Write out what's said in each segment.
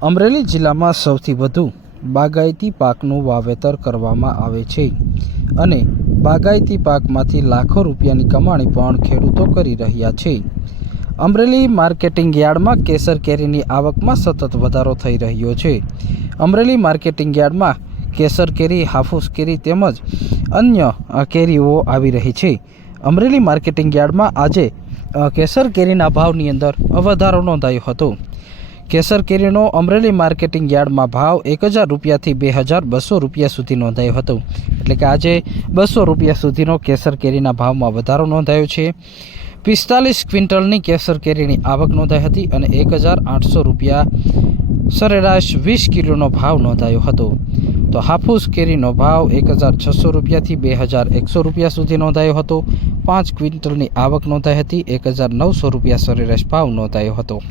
અમરેલી જિલ્લામાં સૌથી વધુ બાગાયતી પાકનું વાવેતર કરવામાં આવે છે અને બાગાયતી પાકમાંથી લાખો રૂપિયાની કમાણી પણ ખેડૂતો કરી રહ્યા છે। અમરેલી માર્કેટિંગ યાર્ડમાં કેસર કેરીની આવકમાં સતત વધારો થઈ રહ્યો છે। અમરેલી માર્કેટિંગ યાર્ડમાં કેસર કેરી, હાફૂસ કેરી તેમજ અન્ય કેરીઓ આવી રહી છે। અમરેલી માર્કેટિંગ યાર્ડમાં આજે કેસર કેરીના ભાવની અંદર વધારો નોંધાયો હતો। કેસર કેરીનો અમરેલી માર્કેટિંગ યાર્ડમાં ભાવ 1000 રૂપિયાથી 2200 રૂપિયા સુધી નોંધાયો હતો। એટલે કે આજે 200 રૂપિયા સુધીનો કેસર કેરીના ભાવમાં વધારો નોંધાયો છે। 45 ક્વિન્ટલની કેસર કેરીની આવક નોંધાઈ હતી અને 1800 રૂપિયા સરેરાશ 20 કિલોનો ભાવ નોંધાયો હતો। તો હાફૂસ કેરીનો ભાવ 1600 રૂપિયાથી 2100 રૂપિયા સુધી નોંધાયો હતો। 5 ક્વિન્ટલની આવક નોંધાઈ હતી। 1900 રૂપિયા સરેરાશ ભાવ નોંધાયો હતો।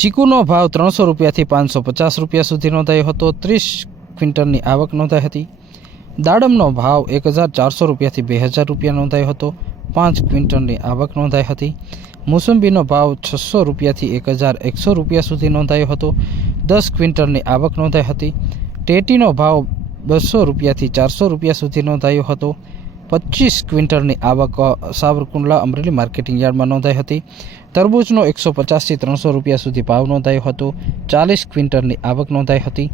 ચીકુનો ભાવ 300 રૂપિયાથી 550 રૂપિયા સુધી નોંધાયો હતો। 30 ક્વિન્ટલની આવક નોંધાઈ હતી। દાડમનો ભાવ 1400 રૂપિયાથી 2000 રૂપિયા નોંધાયો હતો। 5 ક્વિન્ટલની આવક નોંધાઈ હતી। મોસંબીનો ભાવ 600 રૂપિયાથી 1100 રૂપિયા સુધી નોંધાયો હતો। 10 ક્વિન્ટલની આવક નોંધાઈ હતી। ટેટીનો ભાવ 200 રૂપિયાથી 400 રૂપિયા સુધી નોંધાયો હતો। 25 ક્વિન્ટલની આવક સાવરકુંડલા અમરેલી માર્કેટિંગ યાર્ડમાં નોંધાઈ હતી। તરબૂચનો 150થી 300 રૂપિયા સુધી ભાવ નોંધાયો હતો। 40 ક્વિન્ટલની આવક નોંધાઈ હતી।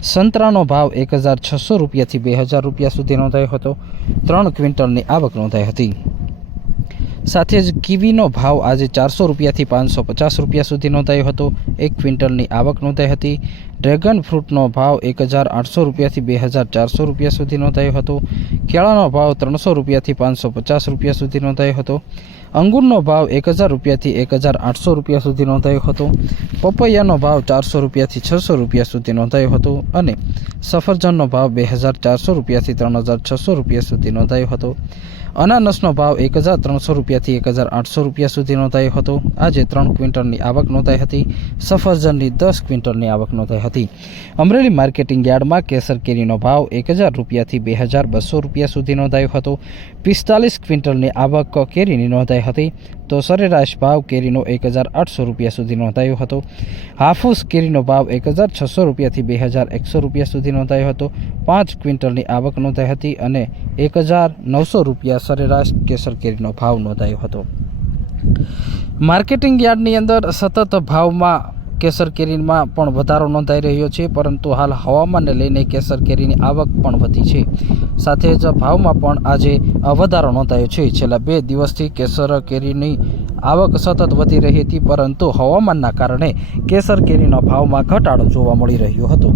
સંતરાનો ભાવ 1600 રૂપિયાથી 2000 રૂપિયા સુધી નોંધાયો હતો। 3 ક્વિન્ટલની આવક નોંધાઈ હતી। સાથે જ કીવીનો ભાવ આજે 400 રૂપિયાથી 550 રૂપિયા સુધી નોંધાયો હતો। 1 ક્વિન્ટલની આવક નોંધાઈ હતી। ડ્રેગન ફ્રૂટનો ભાવ 1800 રૂપિયાથી 2400 રૂપિયા સુધી નોંધાયો હતો। કેળાનો ભાવ 300 રૂપિયાથી 550 રૂપિયા સુધી નોંધાયો હતો। અંગૂરનો ભાવ 1000 રૂપિયાથી 1800 રૂપિયા સુધી નોંધાયો હતો। પપૈયાનો ભાવ 400 રૂપિયાથી 600 રૂપિયા સુધી નોંધાયો હતો અને સફરજનનો ભાવ 2400 રૂપિયાથી 3600 રૂપિયા સુધી નોંધાયો હતો। અનાનસનો ભાવ 1300 રૂપિયાથી 1800 રૂપિયા સુધી નોંધાયો હતો। આજે 3 ક્વિન્ટલની આવક નોંધાઈ હતી। સફરજનની 10 ક્વિન્ટલની આવક નોંધાઈ હતી। અમરેલી માર્કેટિંગ યાર્ડમાં કેસર કેરીનો ભાવ 1000 રૂપિયાથી 2200 રૂપિયા સુધી નોંધાયો હતો। 45 ક્વિન્ટલની આવક કેરીની નોંધાઈ હતી। તો સરેરાશ ભાવ કેરીનો 1800 રૂપિયા સુધી નોંધાયો હતો। હાફૂસ કેરીનો ભાવ 1600 રૂપિયાથી 2100 રૂપિયા સુધી નોંધાયો હતો। 5 ક્વિન્ટલની આવક નોંધાઈ હતી અને 1900 રૂપિયા સરેરાશ કેસર કેરીનો ભાવ નોંધાયો હતો। માર્કેટિંગ યાર્ડની અંદર સતત ભાવમાં કેસર કેરીમાં પણ વધારો નોંધાઈ રહ્યો છે, પરંતુ હાલ હવામાનને લઈને કેસર કેરીની આવક પણ વધી છે। સાથે જ ભાવમાં પણ આજે વધારો નોંધાયો છે। છેલ્લા 2 દિવસથી કેસર કેરીની આવક સતત વધી રહી હતી, પરંતુ હવામાનના કારણે કેસર કેરીના ભાવમાં ઘટાડો જોવા મળી રહ્યો હતો।